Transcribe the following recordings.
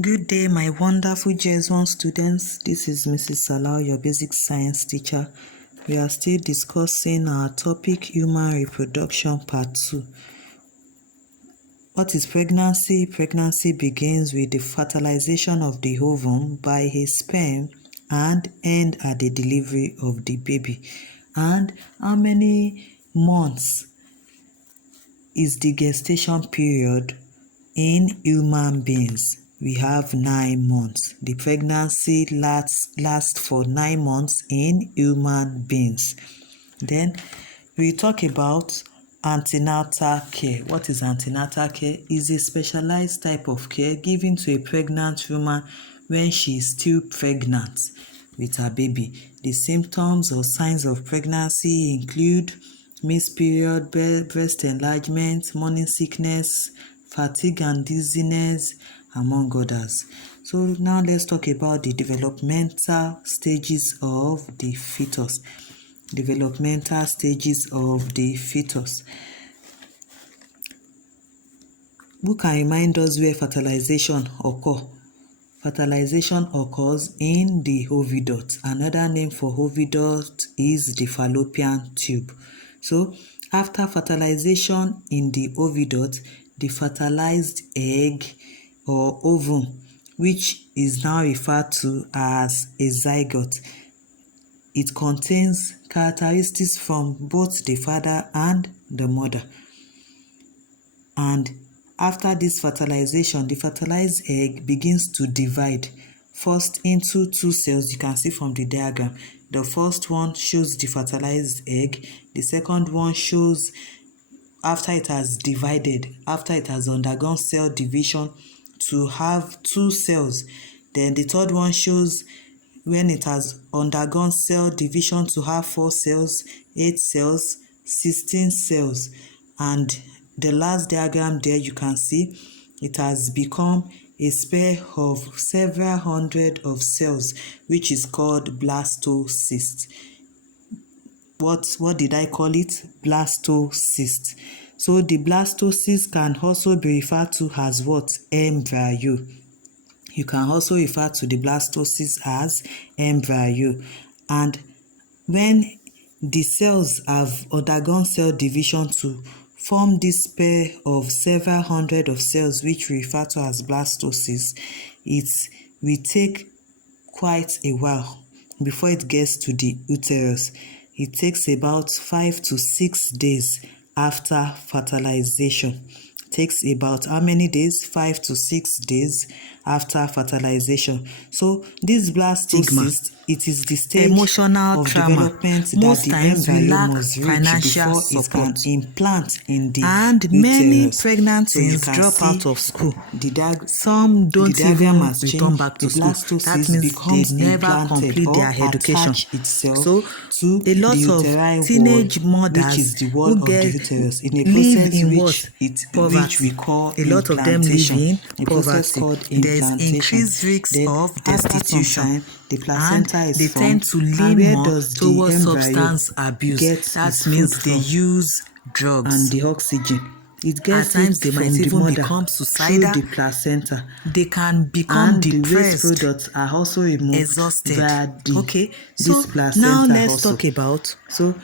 Good day, my wonderful JS1 students. This is Mrs. Salau, your basic science teacher. We are still discussing our topic, human reproduction, part 2. What is pregnancy? Pregnancy begins with the fertilization of the ovum by a sperm and end at the delivery of the baby. And how many months is the gestation period in human beings? We have 9 months. The pregnancy lasts for 9 months in human beings. Then we talk about antenatal care. What is antenatal care? Is a specialized type of care given to a pregnant woman when she is still pregnant with her baby. The symptoms or signs of pregnancy include missed period, breast enlargement, morning sickness, fatigue and dizziness, among others. So now let's talk about the developmental stages of the fetus. Developmental stages of the fetus. Who can remind us where fertilization occurs? Fertilization occurs in the oviduct. Another name for oviduct is the fallopian tube. So after fertilization in the oviduct, the fertilized egg or ovum, which is now referred to as a zygote. It contains characteristics from both the father and the mother. And after this fertilization, the fertilized egg begins to divide first into 2 cells. You can see from the diagram. The first one shows the fertilized egg. The second one shows after it has divided, after it has undergone cell division to have 2 cells. Then the third one shows when it has undergone cell division to have 4 cells, 8 cells, 16 cells. And the last diagram there, you can see it has become a sphere of several hundred of cells, which is called blastocyst. What did I call it? Blastocyst. So the blastocyst can also be referred to as what? Embryo. You can also refer to the blastocyst as embryo. And when the cells have undergone cell division to form this pair of several hundred of cells, which we refer to as blastocyst, it will take quite a while before it gets to the uterus. It takes about 5 to 6 days after fertilization. Takes about how many days? 5 to 6 days after fertilization. So this blastocyst, it is the stage emotional of trauma. development Most that the times we embryo lack must reach financial before it can support. implant in the And uterus. many pregnant So you teens can drop see out of school. the Some don't diagram even has return changed. back The to school. That blastocyst means becomes they never implanted complete or their education. attach itself So to a lot the of uterine teenage wall, which mothers is the wall who of the get uterus, in a live process in which we poverty. call A lot of them live implantation. in A process poverty. called There is implantation. increased risk Then of after some destitution, time, the and placenta is they tend formed. to And lean where more does the towards embryo substance abuse. get That its means food they from? use drugs. And the oxygen, it At gets times it they from might the even mother become through suicidal. the placenta. They can become And the waste depressed, products are also removed exhausted. via Okay, this so placenta now let's also. talk about So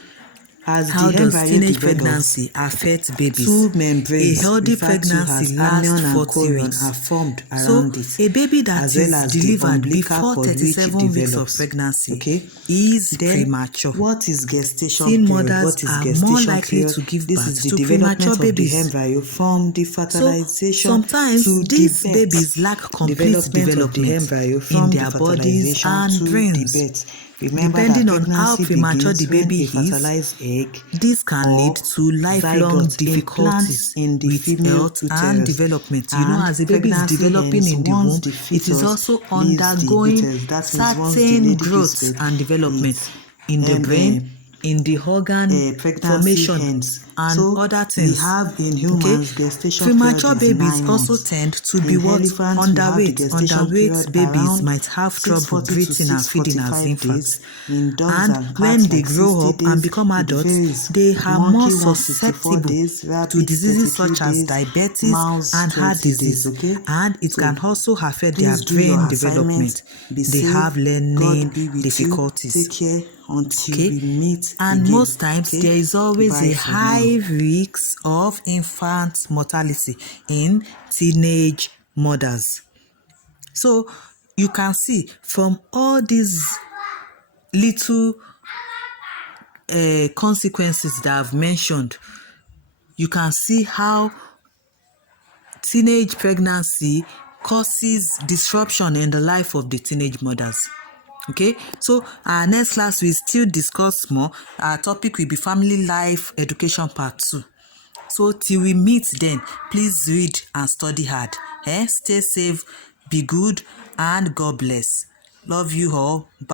as how the does embryo teenage develops, pregnancy affect babies. 2 A membranes healthy referred to pregnancy as lasts amnion and 40 chorion weeks. are formed So around it, a baby that as well is as the delivered umbilical before cord which 37 weeks of develops. pregnancy Okay, is then premature. what is gestation Teen period? mothers What is are more gestation likely period? to give This birth is the to premature development of the babies. embryo from the So fertilization sometimes to the these birth. babies lack complete Development of the development embryo in from the their bodies fertilization and to the brains. birth. Remember that Depending on how pregnancy premature begins the when baby a is, fertilized egg this can lead or to lifelong zygote difficulties implants in the with female health and uterus. development. And As a baby is pregnancy developing ends in the once womb, the it is fetus also leaves the undergoing uterus. That means once the certain lady gives growths birth, and development its in the brain, in the organ pregnancy formation ends. and So other we things. have in humans gestation Premature period is babies 9 also months. tend to be In what? elephants, we have the Underweight. gestation Underweight period babies around might have trouble 640 to breathing and feeding as 645 infants. days. In dogs And and when cats, they like grow 60 up and days. become It adults, varies. they are more Monkey 164 susceptible days, to rabbit diseases 33 such as days, diabetes mouse and heart 20 days. disease. Okay, And it so can also affect their please do your brain assignment. development. Be They safe. have learning God be with difficulties. you. Take care until Okay, we meet and again. most times Okay, there is always bye a for now. high risk of infant mortality in teenage mothers. So you can see from all these little consequences that I've mentioned, you can see how teenage pregnancy causes disruption in the life of the teenage mothers. Okay, so our next class will still discuss more. Our topic will be family life education part 2. So till we meet then, please read and study hard. Stay safe, be good, and God bless. Love you all. Bye.